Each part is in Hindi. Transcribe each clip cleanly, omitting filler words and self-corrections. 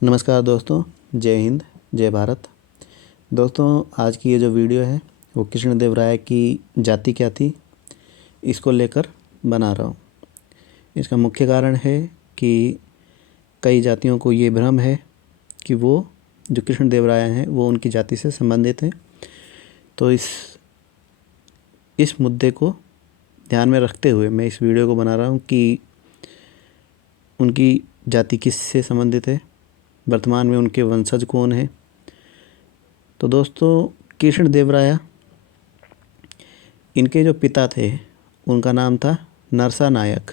नमस्कार दोस्तों, जय हिंद, जय भारत। दोस्तों, आज की ये जो वीडियो है वो कृष्णदेवराय की जाति क्या थी इसको लेकर बना रहा हूँ। इसका मुख्य कारण है कि कई जातियों को ये भ्रम है कि वो जो कृष्णदेवराय हैं वो उनकी जाति से संबंधित हैं। तो इस मुद्दे को ध्यान में रखते हुए मैं इस वीडियो को बना रहा हूँ कि उनकी जाति किससे संबंधित है, वर्तमान में उनके वंशज कौन हैं। तो दोस्तों, कृष्णदेवराय, इनके जो पिता थे उनका नाम था नरसा नायक।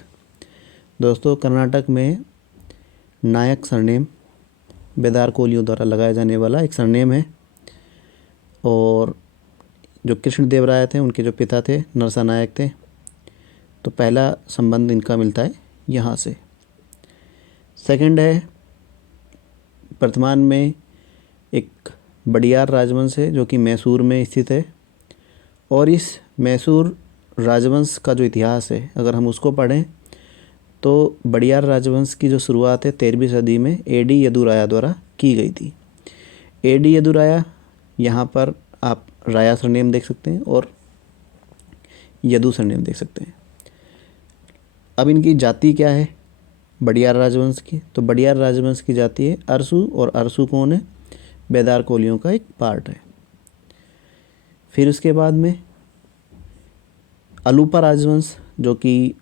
दोस्तों, कर्नाटक में नायक सरनेम बेदार कोलियों द्वारा लगाया जाने वाला एक सरनेम है। और जो कृष्णदेवराय थे उनके जो पिता थे नरसा नायक थे। तो पहला संबंध इनका मिलता है यहाँ से। सेकंड है, वर्तमान में एक बड़ियार राजवंश है जो कि मैसूर में स्थित है। और इस मैसूर राजवंश का जो इतिहास है अगर हम उसको पढ़ें तो बड़ियार राजवंश की जो शुरुआत है 13वीं सदी में एडी यदुराया द्वारा की गई थी। एडी यदुराया, यहाँ पर आप राया सरनेम देख सकते हैं और यदु सरनेम देख सकते हैं। अब इनकी जाति क्या है बड़ियार राजवंश की? तो बड़ियार राजवंश की जाति है अरसू। और अरसू कौन है? बेदार कोलियों का एक पार्ट है। फिर उसके बाद में अलूपा राजवंश जो कि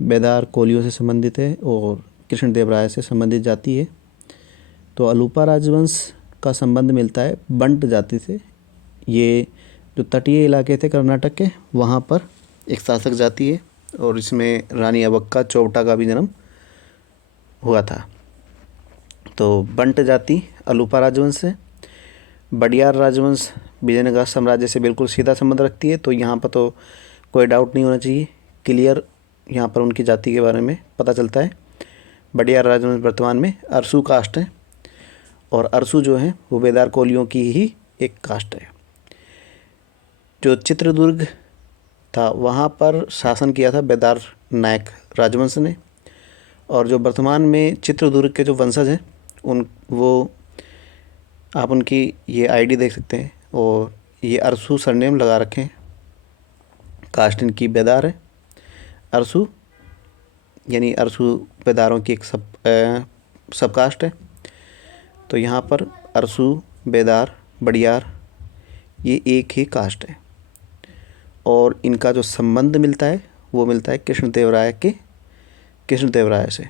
बेदार कोलियों से संबंधित है और कृष्णदेवराय से संबंधित जाति है। तो अलूपा राजवंश का संबंध मिलता है बंट जाति से। ये जो तटीय इलाके थे कर्नाटक के, वहाँ पर एक शासक जाति है और इसमें रानी अबक्का चौवटा का भी जन्म हुआ था। तो बंट जाति अलूपा राजवंश से। बड़ियार राजवंश विजयनगर साम्राज्य से बिल्कुल सीधा संबंध रखती है। तो यहाँ पर तो कोई डाउट नहीं होना चाहिए, क्लियर यहाँ पर उनकी जाति के बारे में पता चलता है। बड़ियार राजवंश वर्तमान में अरसू कास्ट है और अरसू जो है वो बेदार कोलियों की ही एक कास्ट है। जो चित्रदुर्ग था वहाँ पर शासन किया था बेदार नायक राजवंश ने। और जो वर्तमान में चित्रदुर्ग के जो वंशज हैं वो आप उनकी ये आईडी देख सकते हैं और ये अरसू सरनेम लगा रखे हैं। कास्ट इनकी बेदार है। अरसू यानी अरसू बेदारों की एक सब कास्ट है। तो यहाँ पर अरसू, बेदार, बड़ियार ये एक ही कास्ट है। और इनका जो संबंध मिलता है वो मिलता है कृष्णदेवराय से।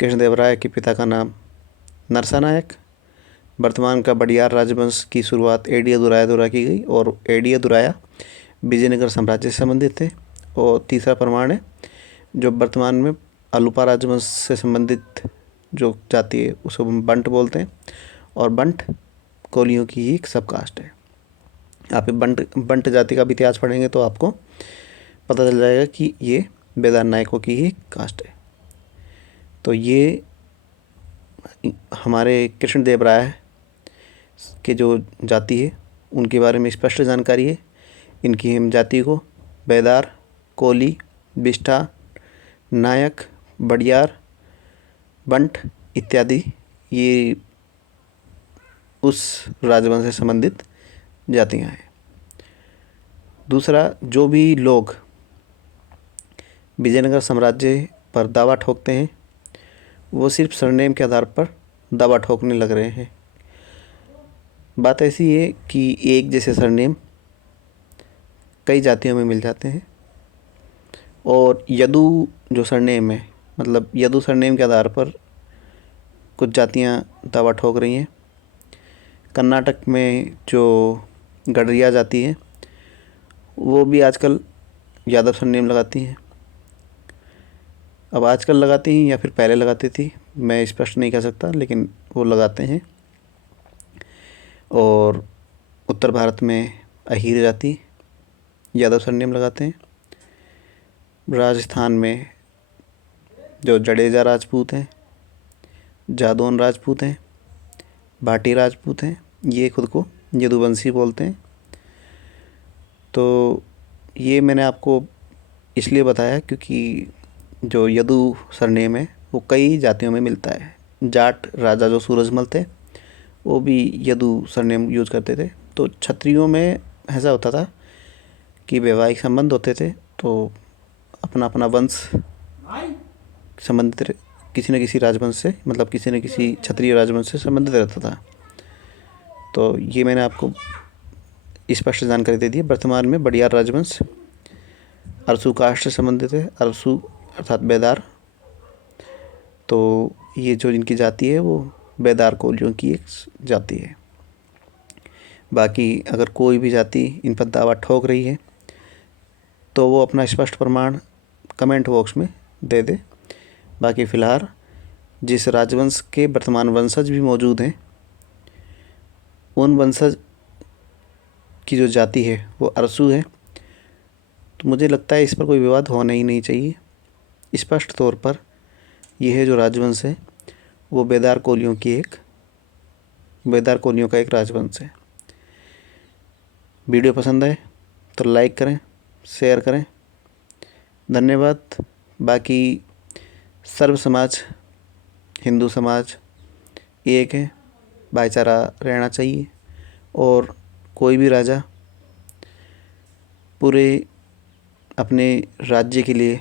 कृष्णदेवराय के पिता का नाम नरसा नायक। वर्तमान का बड़ियार राजवंश की शुरुआत एडी यदुराया द्वारा की गई और एडी यदुराया विजयनगर साम्राज्य से संबंधित थे। और तीसरा प्रमाण है जो वर्तमान में अलूपा राजवंश से संबंधित जो जाति है उसको हम बंट बोलते हैं और बंट कोलियों की ही एक सब कास्ट है। आप बंट जाति का भी इतिहास पढ़ेंगे तो आपको पता चल जाएगा कि ये बेदार नायकों की ही कास्ट है। तो ये हमारे कृष्णदेवराय के जो जाति है उनके बारे में स्पष्ट जानकारी है। इनकी हम जाति को बेदार, कोली, बिष्ठा, नायक, बड़ियार, बंट इत्यादि ये उस राजवंश से संबंधित जातियां हैं। दूसरा, जो भी लोग विजयनगर साम्राज्य पर दावा ठोकते हैं वो सिर्फ सरनेम के आधार पर दावा ठोकने लग रहे हैं। बात ऐसी है कि एक जैसे सरनेम कई जातियों में मिल जाते हैं। और यदु जो सरनेम है, मतलब यदु सरनेम के आधार पर कुछ जातियां दावा ठोक रही हैं। कर्नाटक में जो गडरिया जाति है वो भी आजकल यादव सरनेम लगाती हैं। अब आजकल लगाती हैं या फिर पहले लगाती थी मैं स्पष्ट नहीं कह सकता, लेकिन वो लगाते हैं। और उत्तर भारत में अहीर जाति यादव सरनेम लगाते हैं। राजस्थान में जो जडेजा राजपूत हैं, जादौन राजपूत हैं, भाटी राजपूत हैं, ये खुद को यदुवंशी बोलते हैं। तो ये मैंने आपको इसलिए बताया क्योंकि जो यदु सरनेम है वो कई जातियों में मिलता है। जाट राजा जो सूरजमल थे वो भी यदु सरनेम यूज करते थे। तो क्षत्रियों में ऐसा होता था कि वैवाहिक संबंध होते थे तो अपना अपना वंश संबंधित किसी न किसी राजवंश से, मतलब किसी न किसी क्षत्रिय राजवंश से संबंधित रहता था। तो ये मैंने आपको स्पष्ट जानकारी दे दी है। वर्तमान में बड़ियार राजवंश अरसू कास्ट से संबंधित है, अरसू अर्थात बेदार। तो ये जो इनकी जाति है वो बेदार कोलियों की एक जाति है। बाकी अगर कोई भी जाति इन पर दावा ठोक रही है तो वो अपना स्पष्ट प्रमाण कमेंट बॉक्स में दे दे। बाकी फ़िलहाल जिस राजवंश के वर्तमान वंशज भी मौजूद हैं उन वंशज की जो जाति है वो अरसू है। तो मुझे लगता है इस पर कोई विवाद होना ही नहीं चाहिए। स्पष्ट तौर पर यह है जो राजवंश है वो बेदार कोलियों का एक राजवंश है। वीडियो पसंद आए तो लाइक करें, शेयर करें। धन्यवाद। बाकी सर्व समाज, हिंदू समाज एक है, भाईचारा रहना चाहिए और कोई भी राजा पूरे अपने राज्य के लिए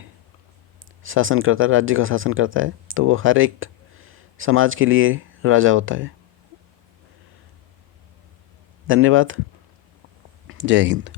शासन करता है, राज्य का शासन करता है तो वो हर एक समाज के लिए राजा होता है। धन्यवाद। जय हिंद।